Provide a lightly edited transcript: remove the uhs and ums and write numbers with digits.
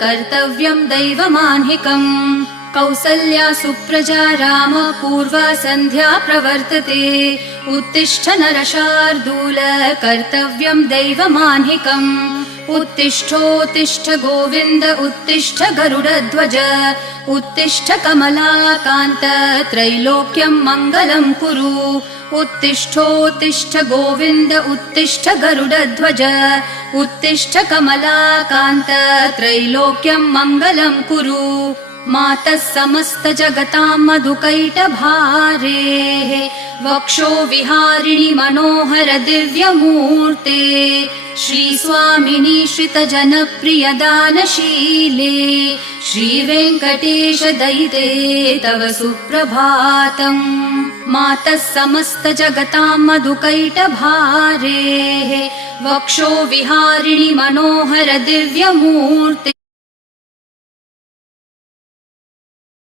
कर्तव्यं दैवमान्हिकम् कौसल्या सुप्रजा राम पूर्वा सन्ध्या प्रवर्तते उत्तिष्ठ नरशार्दूल कर्तव्यं दैवमान्हिकम् उत्तिष्ठोत्तिष्ठ गोविन्द उत्तिष्ठ गरुडध्वज उत्तिष्ठ कमलाकान्त त्रैलोक्यं मङ्गलं कुरु उत्तिष्ठोत्तिष्ठ गोविन्द उत्तिष्ठ गरुडध्वज उत्तिष्ठ कमलाकान्त त्रैलोक्यं मङ्गलं कुरु मातः समस्त जगतां मधुकैटभारेः वक्षो विहारिणि मनोहर दिव्यमूर्ते श्रीस्वामिनि श्रितजनप्रिय दानशीले श्रीवेङ्कटेश दयिते तव सुप्रभातम् मातः समस्त जगतां मधुकैटभारेः वक्षो विहारिणि मनोहर दिव्यमूर्ते